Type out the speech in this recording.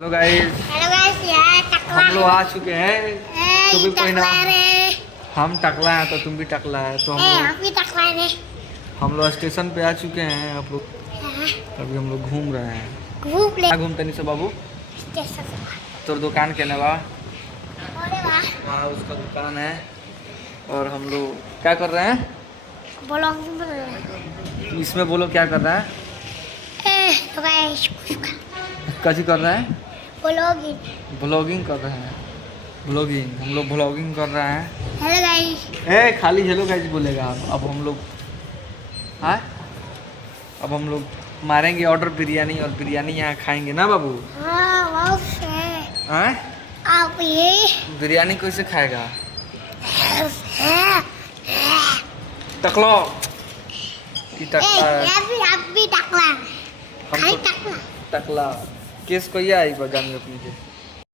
Hello guys, यार हम लोग आ चुके हैं। तो भी कोई ना, रे हम टकला है तो तुम भी टकला है तो हम भी टकला रे हम लोग स्टेशन पे आ चुके हैं। आप लोग अभी हम लोग घूम रहे हैं। घूम ले क्या घूमते नहीं सब बाबू? तो दुकान के नवा अरे वाह वहाँ उसका दुकान है। और हम लोग क्या कर रहे हैं? ब्लॉगिंग इसमें बोलो क्या कर रहा है? तो गाइस कैसी कर रहे हैं? ब्लॉगिंग ब्लॉगिंग कर रहे हैं। ब्लॉगिंग, हम लोग ब्लॉगिंग कर रहे हैं। हेलो गाइस ए खाली हेलो गाइस बोलेगा। अब हम लोग हाँ, अब हम लोग मारेंगे ऑर्डर बिरयानी, और बिरयानी यहाँ खाएंगे ना बाबू? हाँ बहुत है हाँ, आप ये बिरयानी कैसे खाएगा? टकलो कि टकला है? आप भी टकला हम खाई तो टकला टकला। केस को ये आई बगान में अपनी के